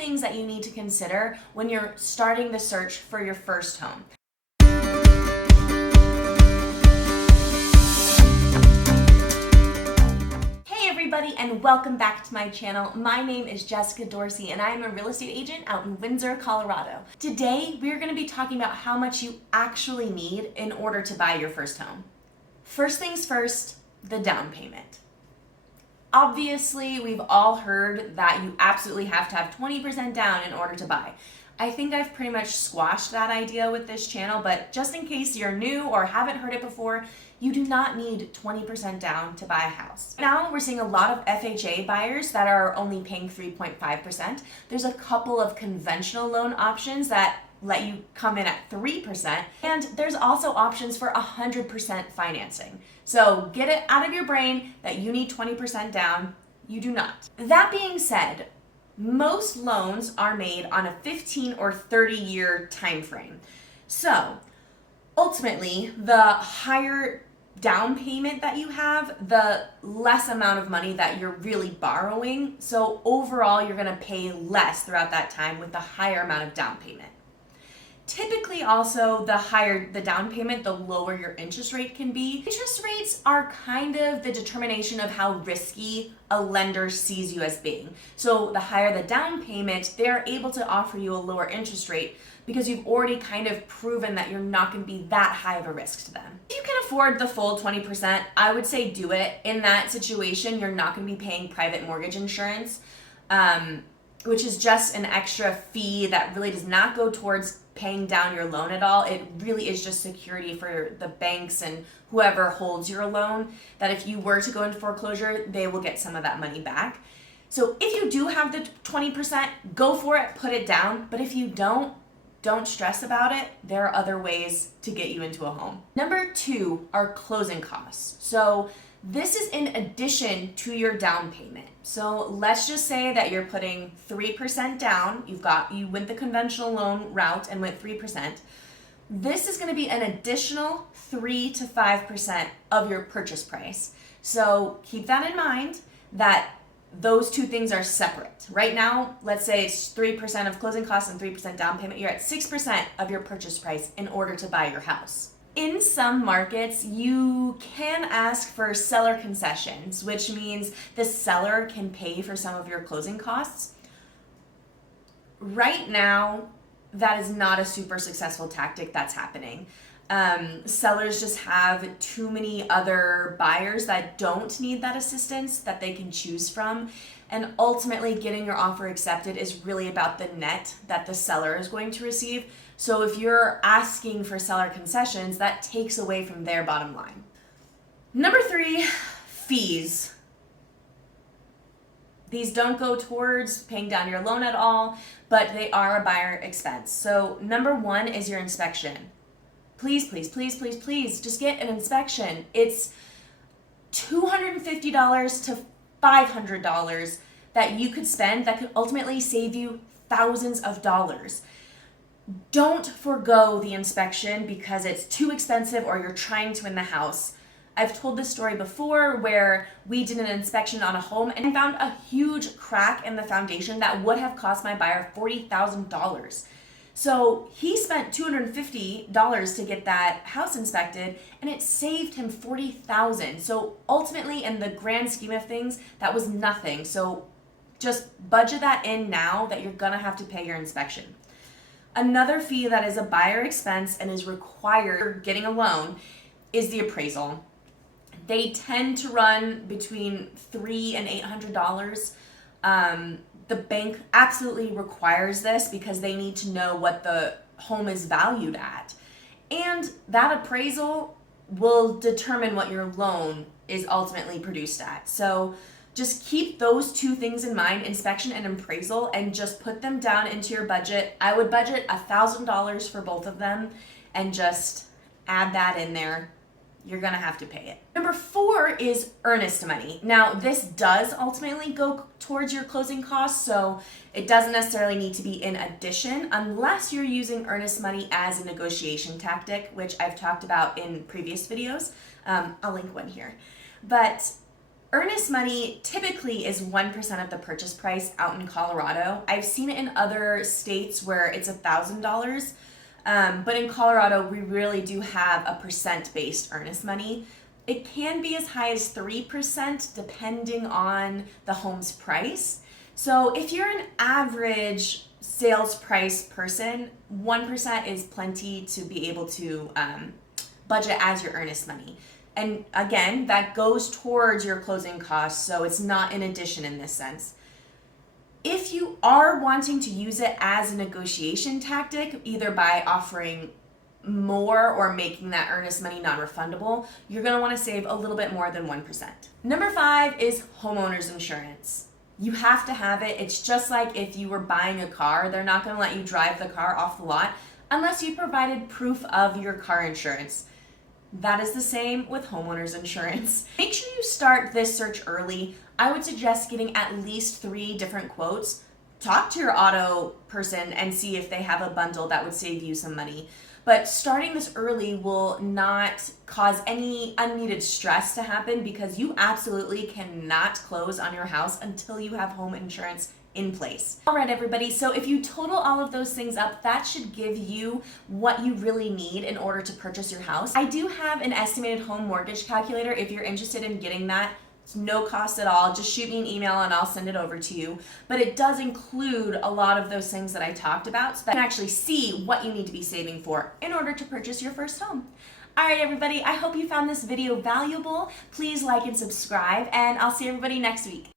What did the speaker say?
things that you need to consider when you're starting the search for your first home. Everybody, and welcome back to my channel. My name is Jessica Dorsey and I am a real estate agent out in Windsor, Colorado. Today we're going to be talking about how much you actually need in order to buy your first home. First things first, the down payment. Obviously, we've all heard that you absolutely have to have 20% down in order to buy. I think I've pretty much squashed that idea with this channel, but just in case you're new or haven't heard it before, you do not need 20% down to buy a house. Now we're seeing a lot of FHA buyers that are only paying 3.5%. There's a couple of conventional loan options that let you come in at 3%, and there's also options for 100% financing. So get it out of your brain that you need 20% down. You do not. That being said, most loans are made on a 15 or 30-year time frame. So ultimately, the higher down payment that you have, the less amount of money that you're really borrowing. So overall, you're gonna pay less throughout that time with the higher amount of down payment. Typically also, the higher the down payment, the lower your interest rate can be. Interest rates are kind of the determination of how risky a lender sees you as being. So the higher the down payment, they're able to offer you a lower interest rate because you've already kind of proven that you're not going to be that high of a risk to them. If you can afford the full 20%, I would say do it. In that situation, you're not going to be paying private mortgage insurance, which is just an extra fee that really does not go towards paying down your loan at all. It really is just security for the banks and whoever holds your loan, that if you were to go into foreclosure, they will get some of that money back. So if you do have the 20%, go for it, put it down. But if you don't stress about it. There are other ways to get you into a home. Number 2 are closing costs. So this is in addition to your down payment. So let's just say that you're putting 3% down. You went the conventional loan route and went 3%. This is going to be an additional 3 to 5% of your purchase price. So keep that in mind, that those two things are separate. Right now, let's say it's 3% of closing costs and 3% down payment. You're at 6% of your purchase price in order to buy your house. In some markets, you can ask for seller concessions, which means the seller can pay for some of your closing costs. Right now, that is not a super successful tactic that's happening. Sellers just have too many other buyers that don't need that assistance that they can choose from. And ultimately, getting your offer accepted is really about the net that the seller is going to receive. So if you're asking for seller concessions, that takes away from their bottom line. Number 3, fees. These don't go towards paying down your loan at all, but they are a buyer expense. So number 1 is your inspection. Please, please, please, please, please, just get an inspection. It's $250 to $500 that you could spend that could ultimately save you thousands of dollars. Don't forego the inspection because it's too expensive or you're trying to win the house. I've told this story before where we did an inspection on a home and found a huge crack in the foundation that would have cost my buyer $40,000. So he spent $250 to get that house inspected, and it saved him $40,000. So ultimately, in the grand scheme of things, that was nothing. So just budget that in now that you're gonna have to pay your inspection. Another fee that is a buyer expense and is required for getting a loan is the appraisal. They tend to run between $300 and $800. The bank absolutely requires this because they need to know what the home is valued at. And that appraisal will determine what your loan is ultimately produced at. So just keep those two things in mind, inspection and appraisal, and just put them down into your budget. I would budget $1,000 for both of them and just add that in there. You're gonna have to pay it. Number 4 is earnest money. Now, this does ultimately go towards your closing costs, so it doesn't necessarily need to be in addition unless you're using earnest money as a negotiation tactic, which I've talked about in previous videos. I'll link one here. But Earnest money typically is 1% of the purchase price out in Colorado. I've seen it in other states where it's $1,000. But in Colorado, we really do have a percent-based earnest money. It can be as high as 3% depending on the home's price. So if you're an average sales price person, 1% is plenty to be able to budget as your earnest money. And again, that goes towards your closing costs, so it's not in addition in this sense. If you are wanting to use it as a negotiation tactic, either by offering more or making that earnest money non-refundable, you're going to want to save a little bit more than 1%. Number 5 is homeowner's insurance. You have to have it. It's just like if you were buying a car, they're not going to let you drive the car off the lot unless you provided proof of your car insurance. That is the same with homeowner's insurance. Make sure you start this search early. I would suggest getting at least 3 different quotes. Talk to your auto person and see if they have a bundle that would save you some money. But starting this early will not cause any unneeded stress to happen because you absolutely cannot close on your house until you have home insurance in place. All right, everybody, so if you total all of those things up, that should give you what you really need in order to purchase your house. I do have an estimated home mortgage calculator if you're interested in getting that. It's no cost at all. Just shoot me an email and I'll send it over to you. But it does include a lot of those things that I talked about so that you can actually see what you need to be saving for in order to purchase your first home. All right, everybody, I hope you found this video valuable. Please like and subscribe, and I'll see everybody next week.